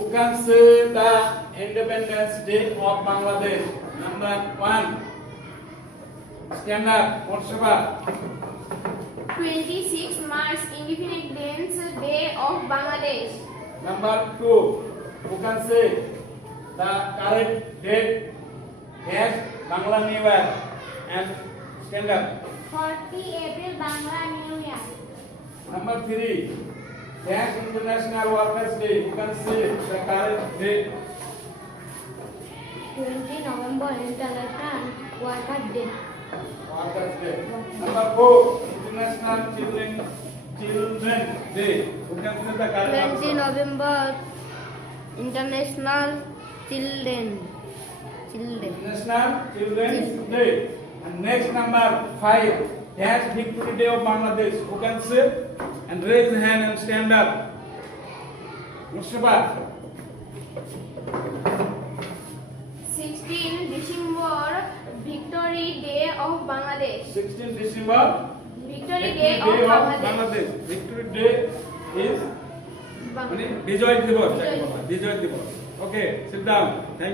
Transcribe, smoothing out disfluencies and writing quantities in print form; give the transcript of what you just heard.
Who can say the Independence Day of Bangladesh? Number 1. Stand up, Morsaba. 26 March Independence Day of Bangladesh. Number 2. Who can say the correct date? Yes, Bangla New Year. And stand up. 40 April Bangla New Year. Number 3. Yes, International Workers' Day. Who can say the correct date? 20 November International Workers' Day. Workers' Day. Number 4. International Children Day. Who can say the correct 20 answer? November International Children. International Children's Day. And next number 5. Yes, Victory Day of Bangladesh. Who can say? And raise the hand and stand up. Mustafa. 16 December Victory Day of Bangladesh. 16 December. Victory Day of Bangladesh. Victory Day is Bangladesh. Bijoy Divas. Bijoy Divas. Okay, sit down. Thank you.